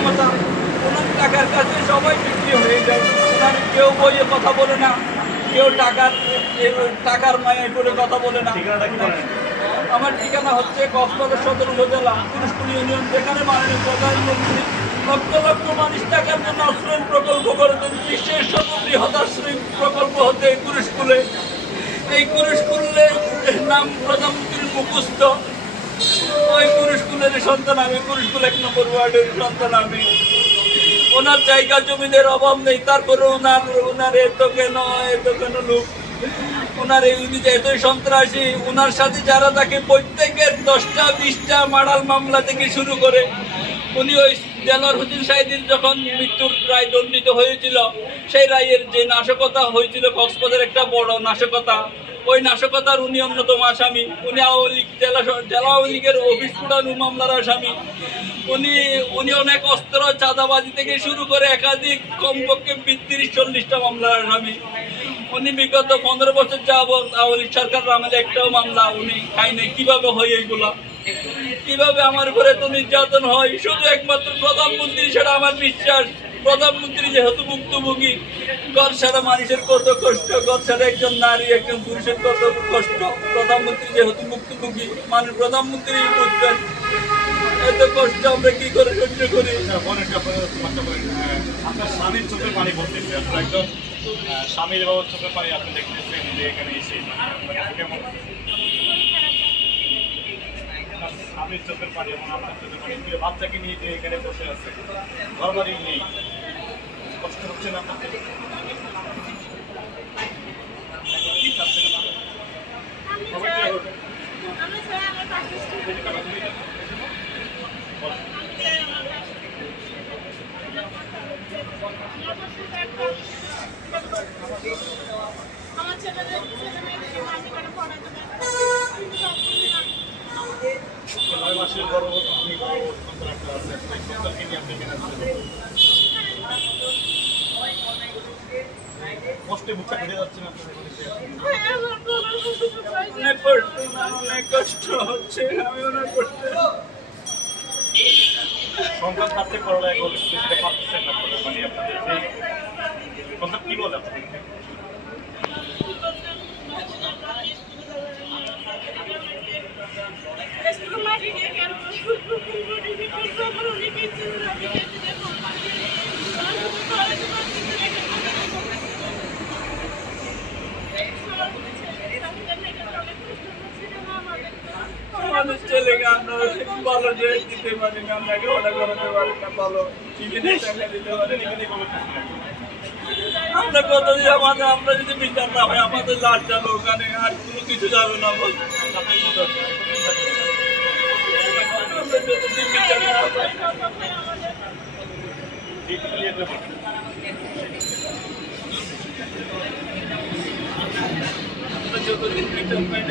ক্ষমতা, ওনার টাকার কাছে সবাই বিক্রি হয়ে যায়। ওনার কেউ বইয়ে কথা বলে না, কেউ টাকার মায়ায় করে কথা বলে না। আমার ঠিকানা হচ্ছে কক্সবাজার সদর উপজেলা কুরুশকুল ইউনিয়ন, যেখানে মাননীয় প্রধানমন্ত্রী লক্ষ লক্ষ মানুষ টাকার জন্য আশ্রয় প্রকল্প করেছেন। বিশ্বের সর্ববৃহৎ আশ্রয় প্রকল্প হতে কুরুশকুলে, এই কুরুশকুলের নাম প্রধানমন্ত্রীর মুখস্থ। ওই কুরুশকুলের সন্তান আমি, কুরুশকুল 1 নম্বর ওয়ার্ডের সন্তান আমি। ওনার জায়গা জমিদের অভাব নেই, তারপরে ওনার এত কেন লোক, ওনার এতই সন্ত্রাসী। ওনার সাথে যারা থাকে প্রত্যেকের 10টা 20টা মার্ডার মামলা থেকে শুরু করে, উনি ওই দেলোয়ার হোসেন সাঈদীর যখন মৃত্যুর রায় দণ্ডিত হয়েছিল, সেই রায়ের যে নাশকতা হয়েছিল কক্সবাজার, একটা বড় নাশকতা, ওই নাশকতার উনি অন্যতম আসামি। উনি জেলা আওয়ামী লীগের অফিস পোড়ানো মামলার আসামি। উনি অনেক অস্ত্র চাঁদাবাজি থেকে শুরু করে একাধিক কমপক্ষে 30-40টা মামলার আসামি। উনি বিগত 15 বছর যাবৎ আওয়ামী লীগ সরকার আমলে একটাও মামলা উনি খাই নাই। কিভাবে হয় এইগুলা? কিভাবে আমার ঘরে তো নির্যাতন হয়? শুধু একমাত্র প্রধানমন্ত্রী, সেটা আমার বিশ্বাস। প্রধানমন্ত্রী যেহেতু ভুক্তভোগী, ঘর ছাড়া মানুষের কত কষ্ট, ঘর ছাড়া একজন নারী একজন পুরুষের কত কষ্ট। প্রধানমন্ত্রী যেহেতু ভুক্তভোগী, মানুষ প্রধানমন্ত্রী বুঝবেন এত কষ্ট আমরা কি করে সহ্য করি। আপনার স্বামীর চোখের পানি বলতেছে, আপনার একজন স্বামীর বাবার চোখের পানি আপনি দেখতেছেন যে এখানে এসে কেমন স্বামীর চোখের পানি এবং আপনার চোখের পানি, বাচ্চাকে নিয়ে যে এখানে বসে আছে, ঘর বাড়ি নেই, কষ্ট হচ্ছে না আপনার? কি চাচ্ছেন আমার ছেলেমেয়েদের পড়াতে পারবে। 9 মাসের গর্ভবতী সন্তান একটা আছে, সেই সন্তানকে নিয়ে আপনি এখানে আসছেন, কষ্টে বুকটা ফেটে যাচ্ছে না? অনেক কষ্ট হচ্ছে, আমি ওনার করতে সন্তান থাকতে পড়ালেখা করলে সেটা পাচ্ছেন না, মানে আপনাদের সেই সন্তান কি বলে আপনাদের? আমাদের ছেলেকে আমরা ভালো ড্রেস দিতে পারি না, আমরা লেখাপড়া করাতে পারি না, ভালো টিফিনের টাকা দিতে পারি না। আমরা কতদিন আমরা যদি বিচার না হয় আমাদের লাশ যাবে ওখানে, আর কোনো কিছু যাবে না। যতদিন বিচার না হবে, যতদিন বিচার পাই